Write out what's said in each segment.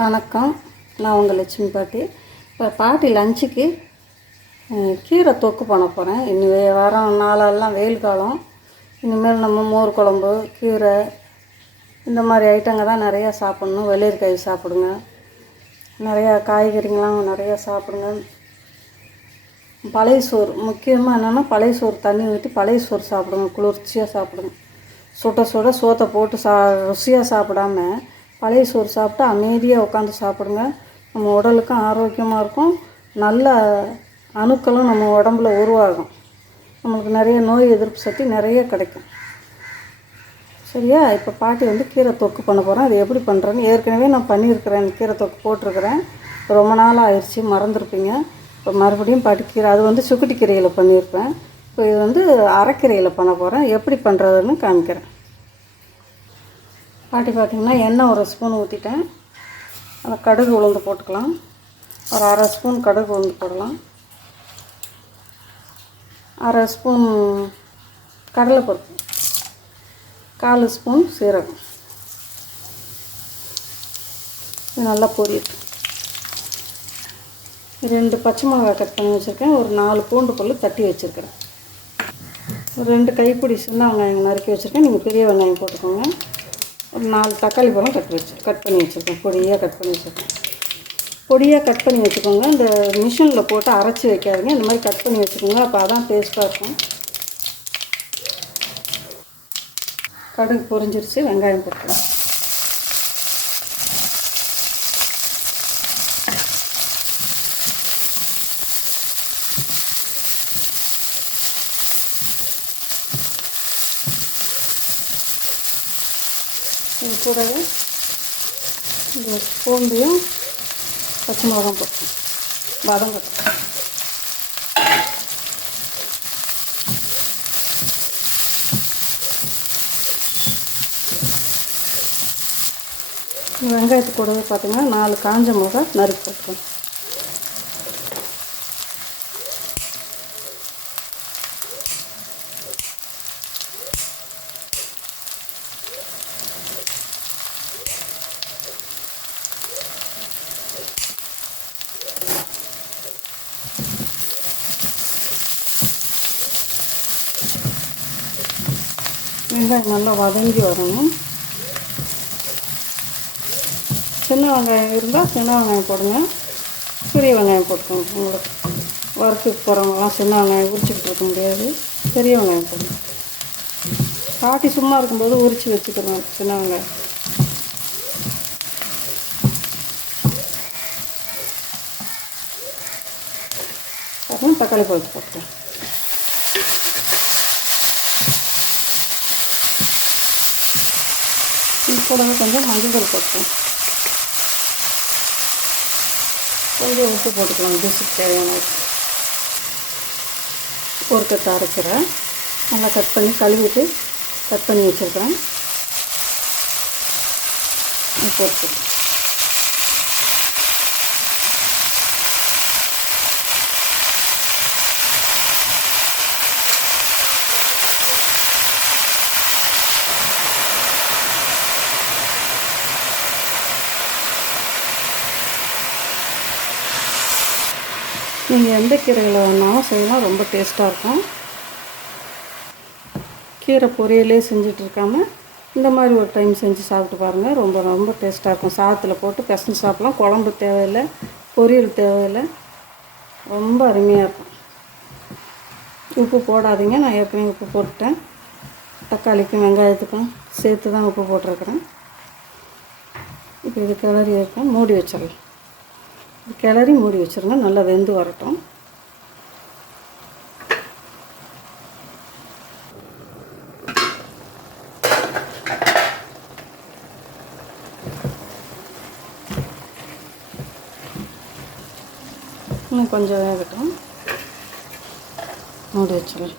வணக்கம். நான் உங்கள் லட்சுமி பாட்டி. இப்போ பாட்டி லஞ்சுக்கு கீரை தொக்கு பண்ண போகிறேன் இனி வாரம் நாளெல்லாம் வெயில் காலம். இனிமேல் நம்ம மோர் குழம்பு கீரை இந்த மாதிரி ஐட்டங்க தான் நிறையா சாப்பிட்ணும். வெள்ளரிக்காய் சாப்பிடுங்க. நிறையா காய்கறிங்களாம் நிறையா சாப்பிடுங்க. பழைய சோறு முக்கியமாக என்னென்னா பழைய சோறு தண்ணி ஊற்றி பழைய சோறு சாப்பிடுங்க. குளிர்ச்சியாக சாப்பிடுங்க. சுட சுட சோத்தை போட்டு சா ருசியாக சாப்பிடாம பழைய சோறு சாப்பிட்டு அமைதியாக உட்காந்து சாப்பிடுங்க. நம்ம உடலுக்கும் ஆரோக்கியமாக இருக்கும். நல்ல அணுக்களும் நம்ம உடம்புல உருவாகும். நம்மளுக்கு நிறைய நோய் எதிர்ப்பு சக்தி நிறைய கிடைக்கும். சரியா? இப்போ பாட்டி வந்து கீரை தொக்கு பண்ண போகிறேன் அது எப்படி பண்ணுறேன்னு ஏற்கனவே நான் பண்ணியிருக்கிறேன். கீரை தொக்கு போட்டிருக்கிறேன். ரொம்ப நாள் ஆயிடுச்சு. மறந்துருப்பீங்க. இப்போ மறுபடியும் பாட்டி கீரை அது வந்து சுக்குட்டி கீரையில் பண்ணியிருப்பேன். இப்போ இது வந்து அரைக்கீரையில் பண்ண போகிறேன் எப்படி பண்ணுறதுன்னு காமிக்கிறேன். பாட்டி பார்த்திங்கன்னா எண்ணெய் ஒரு ஸ்பூன் ஊற்றிட்டேன் அந்த கடுகு உளுந்து போட்டுக்கலாம். ஒரு அரை ஸ்பூன் கடுகு உளுந்து போடலாம். அரை ஸ்பூன் கடலைப்பருப்பு. கால் ஸ்பூன் சீரகம். இது நல்லா பொரியட்டும். ரெண்டு பச்சை மிளகாய் கட் பண்ணி வச்சுருக்கேன். ஒரு நாலு பூண்டு பல்லு தட்டி வச்சுருக்கிறேன். ஒரு ரெண்டு கைப்பிடி சின்ன வெங்காயம் நறுக்கி வச்சுருக்கேன். நீங்கள் பெரிய வெங்காயம் போட்டுக்கோங்க. ஒரு நாலு தக்காளி பழம் கட் வச்சு கட் பண்ணி வச்சுருக்கேன். பொடியாக கட் பண்ணி வச்சுருக்கேன். பொடியாக கட் பண்ணி வச்சுக்கோங்க. இந்த மிஷினில் போட்டு அரைச்சி வைக்காதீங்க. இந்த மாதிரி கட் பண்ணி வச்சுக்கோங்க. அப்போ அதான் டேஸ்ட்டாக இருக்கும். கடுகு பொரிஞ்சிருச்சு. வெங்காயம் போட்டுக்கலாம். இது கூடவே இந்த பூண்டையும் பச்சை மிளகாய் போட்டு வதம் போட்டோம் வெங்காயத்து கூடவே பார்த்தீங்கன்னா நாலு காஞ்ச மிளகாய் நறுக்கி போட்டுக்கணும். வெங்காயம் நல்லா வதங்கி வரணும். சின்ன வெங்காயம் இருந்தால் சின்ன வெங்காயம் போடுங்க. பெரிய வெங்காயம் போட்டுக்கோங்க. உங்களுக்கு வறுத்துக்கு போகிறவங்களாம் சின்ன வெங்காயம் உரிச்சிக்கிட்டு இருக்க முடியாது. பெரிய வெங்காயம் போடுங்க. பாட்டி சும்மா இருக்கும்போது உரித்து வச்சுக்கிறோம் சின்ன வெங்காயம். தக்காளி பழுத்து போட்டுக்கலாம். கூடவே கொஞ்சம் மஞ்சள் தூள் போட்டுக்கலாம் கொஞ்சம் உப்பு போட்டுக்கலாம் டிஷ்ஷுக்கு தேவையான உப்பு ஒரு கட்டு அரைக்கிறேன் நல்லா கட் பண்ணி கழுவிட்டு கட் பண்ணி வச்சுருக்கிறேன் போட்டுக்கலாம் நீங்கள் எந்த கீரைகளை வேணாலும் செய்யலாம். ரொம்ப டேஸ்ட்டாக இருக்கும். கீரை பொரியலே செஞ்சுட்டு இருக்காமல் இந்த மாதிரி ஒரு டைம் செஞ்சு சாப்பிட்டு பாருங்கள் ரொம்ப ரொம்ப டேஸ்ட்டாக இருக்கும். சாதத்தில் போட்டு பிசைஞ்சு சாப்பிட்லாம். குழம்பு தேவையில்லை பொரியல் தேவையில்லை. ரொம்ப அருமையாக இருக்கும். உப்பு போடாதீங்க. நான் ஏற்கனவே உப்பு போட்டுட்டேன். தக்காளிக்கும் வெங்காயத்துக்கும் சேர்த்து தான் உப்பு போட்டிருக்கிறேன். இப்போ இது கிளறி இருக்கும் மூடி வச்சிடலாம். கிளறி மூடி வச்சுருங்க நல்லா வெந்து வரட்டும். இன்னும் கொஞ்சம் வேகட்டும். மூடி வச்சிடலாம்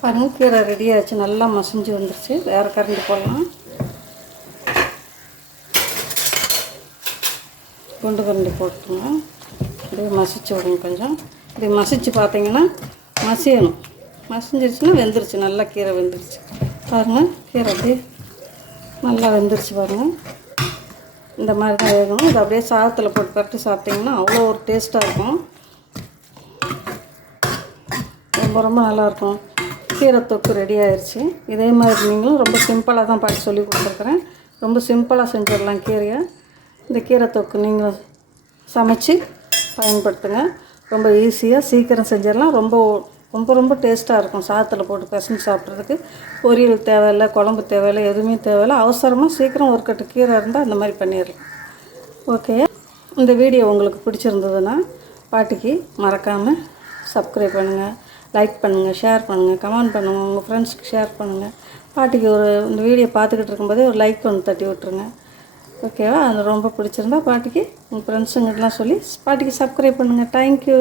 பாருங்க கீரை ரெடி ஆச்சு நல்லா மசிஞ்சு வந்துருச்சு. வேறு கரண்டி போடலாம். குண்டு கரண்டி போட்டுங்க அப்படியே மசிச்சு விடுங்க கொஞ்சம். இப்படி மசிச்சு பார்த்தீங்கன்னா மசியணும். மசிஞ்சிருச்சுன்னா வெந்துருச்சு. நல்லா கீரை வெந்துருச்சு. பாருங்கள் கீரை அப்படியே நல்லா வெந்துருச்சு பாருங்கள் இந்த மாதிரி தான் வேகணும். இது அப்படியே சாதத்தில் போட்டு பரட்டி சாப்பிட்டிங்கன்னா அவ்வளோ ஒரு டேஸ்ட்டாக இருக்கும். ரொம்ப ரொம்ப நல்லாயிருக்கும் கீரை தொக்கு ரெடி ஆயிடுச்சு இதே மாதிரி நீங்களும் ரொம்ப சிம்பிளாக தான் பாட்டு சொல்லி கொடுத்துருக்குறேன். ரொம்ப சிம்பிளாக செஞ்சிடலாம் கீரையை. இந்த கீரை தொக்கு நீங்கள் சமைச்சு பயன்படுத்துங்க. ரொம்ப ஈஸியாக சீக்கிரம் செஞ்சிடலாம். ரொம்ப ரொம்ப ரொம்ப டேஸ்ட்டாக இருக்கும். சாதத்தில் போட்டு பிசைஞ்சு சாப்பிட்றதுக்கு. பொரியல் தேவையில்லை குழம்பு தேவையில்லை எதுவுமே தேவையில்லை. அவசரமாக சீக்கிரம் ஒரு கட்டு கீரை இருந்தால் அந்த மாதிரி பண்ணிடலாம். ஓகே. இந்த வீடியோ உங்களுக்கு பிடிச்சிருந்ததுன்னா பாட்டிக்கு மறக்காமல் சப்ஸ்கிரைப் பண்ணுங்கள் லைக் பண்ணுங்கள் ஷேர் பண்ணுங்கள் கமெண்ட் பண்ணுங்கள் உங்கள் ஃப்ரெண்ட்ஸ்க்கு ஷேர் பண்ணுங்கள் பாட்டிக்கு ஒரு இந்த வீடியோ பார்த்துக்கிட்டு இருக்கும்போதே ஒரு லைக் ஒன்று தட்டி விட்ருங்க ஓகேவா? அது ரொம்ப பிடிச்சிருந்தா பாட்டிக்கு உங்கள் ஃப்ரெண்ட்ஸுங்கிட்டலாம் சொல்லி பாட்டிக்கு சப்ஸ்கிரைப் பண்ணுங்கள் தேங்க்யூ